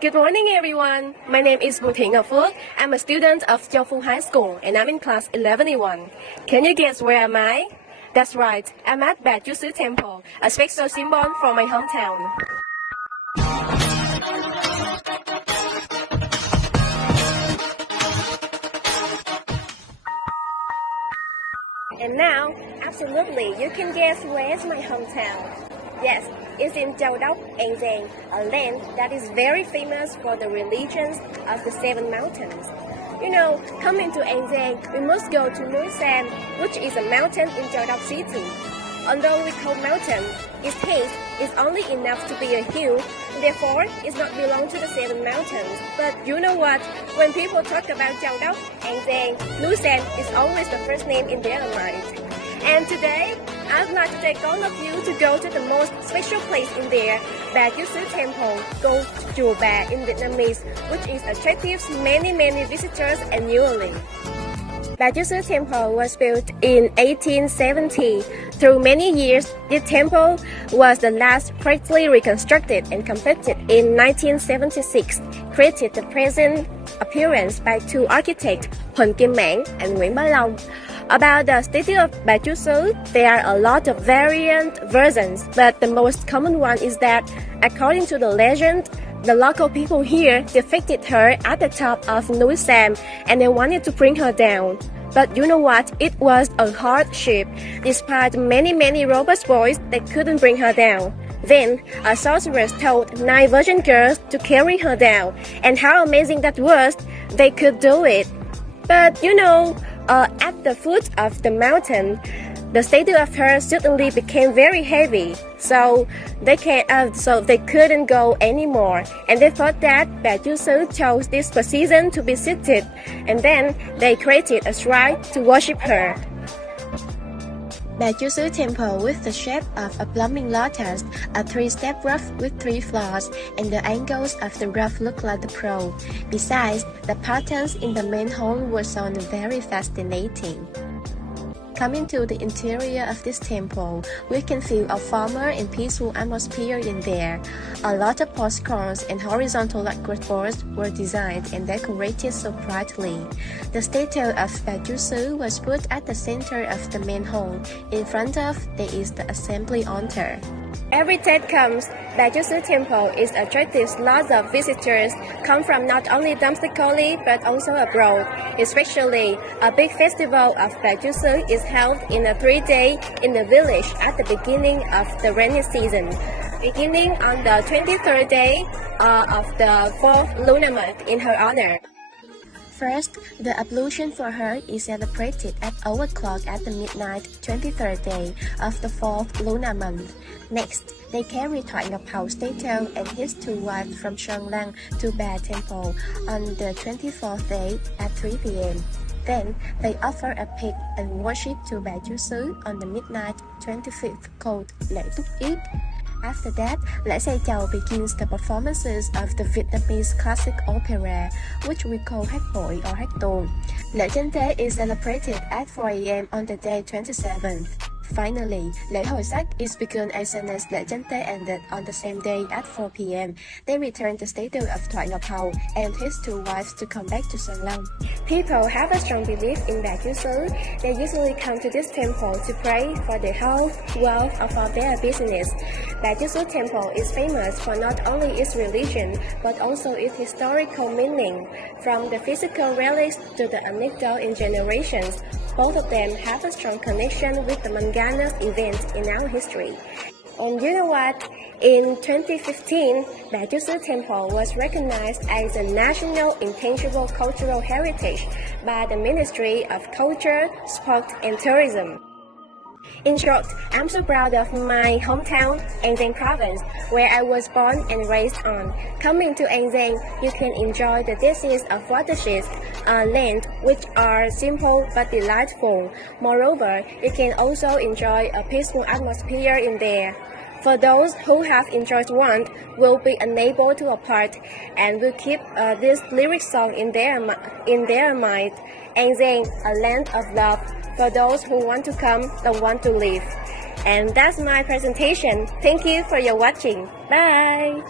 Good morning, everyone. My name is Ngọc Phước. I'm a student of CHÂU High School, and I'm in class 11A1. Can you guess where am I? That's right, I'm at CHÂU Temple, a special symbol from my hometown. And now, absolutely, you can guess where's my hometown. Yes, it's in CHÂU Đḵ, a land that is very famous for the religions of the seven mountains. You know, coming to An Giang, we must go to Núi Sam, which is a mountain in CHÂU Đḵ City. Although we call mountain, its height is only enough to be a hill, therefore it does not belong to the seven mountains. But you know what? When people talk about CHÂU Đốc, An Giang, Núi Sam is always the first name in their mind. And today, I'd like to take all of you to go to the most special place in there, CHÂu Temple, called Chùa Bà in Vietnamese, which is attractive many visitors annually. CHÂu Temple was built in 1870. Through many years, this temple was the last correctly reconstructed and completed in 1976, created the present appearance by two architects, Huỳnh Kim Mãn and Nguyễn Bá Long. About the statue of CHÂu, there are a lot of variant versions, but the most common one is that, according to the legend, the local people here depicted her at the top of Núi Sam and they wanted to bring her down. But you know what? It was a hardship. Despite many robust boys, they couldn't bring her down. Then, a sorceress told 9 virgin girls to carry her down. And how amazing that was! They could do it. But you know, at the foot of the mountain, the statue of her suddenly became very heavy, so they couldn't go anymore, and they thought that CHÂu chose this position to be seated, and then they created a shrine to worship her. CHÂu Temple with the shape of a blooming lotus, a 3-step roof with 3 floors, and the angles of the roof look like the pearl. Besides, the patterns in the main hall were so very fascinating. Coming to the interior of this temple, we can feel a warmer and peaceful atmosphere in there. A lot of postcards and horizontal lacquered boards were designed and decorated so brightly. The statue of CHÂu was put at the center of the main hall. In front of there is the assembly altar. Every Tet comes, CHÅU Temple is attractive. Lots of visitors come from not only domestically but also abroad. Especially, a big festival of CHÅU is held in a 3-day in the village at the beginning of the rainy season, beginning on the 23rd day of the 4th lunar month in her honor. First, the ablution for her is celebrated at 0 o'clock at the midnight 23rd day of the 4th lunar month. Next, they carry Thoại Ngọc Hậu statue and his 2 wives from Sơn Lăng to Bà Temple on the 24th day at 3 p.m. Then, they offer a pig and worship to CHÅU on the midnight 25th called Lễ Túc Yết. After that, lễ xây chầu begins the performances of the Vietnamese classic opera, which we call hát bội or hát tuồng. Lễ chánh tế is celebrated at 4 a.m. on the day 27th. Finally, lễ hội sắc is begun as soon as lễ chánh tế ended on the same day at 4 p.m. They return the statue of Thoại Ngọc Hậu and his 2 wives to come back to Sơn Lăng. People have a strong belief in CHÅU. They usually come to this temple to pray for the health, wealth, or for their business. CHÅU Temple is famous for not only its religion, but also its historical meaning. From the physical relics to the anecdote in generations, both of them have a strong connection with the Mangana event in our history. And you know what? In 2015, CHÅU Temple was recognized as a National Intangible Cultural Heritage by the Ministry of Culture, Sport and Tourism. In short, I'm so proud of my hometown, An Giang Province, where I was born and raised on. Coming to An Giang, you can enjoy the dishes of watersheds, land, which are simple but delightful. Moreover, you can also enjoy a peaceful atmosphere in there. For those who have enjoyed one, will be unable to apart, and will keep this lyric song in their mind. An Giang, a land of love. For those who want to come, don't want to leave. And that's my presentation. Thank you for your watching. Bye!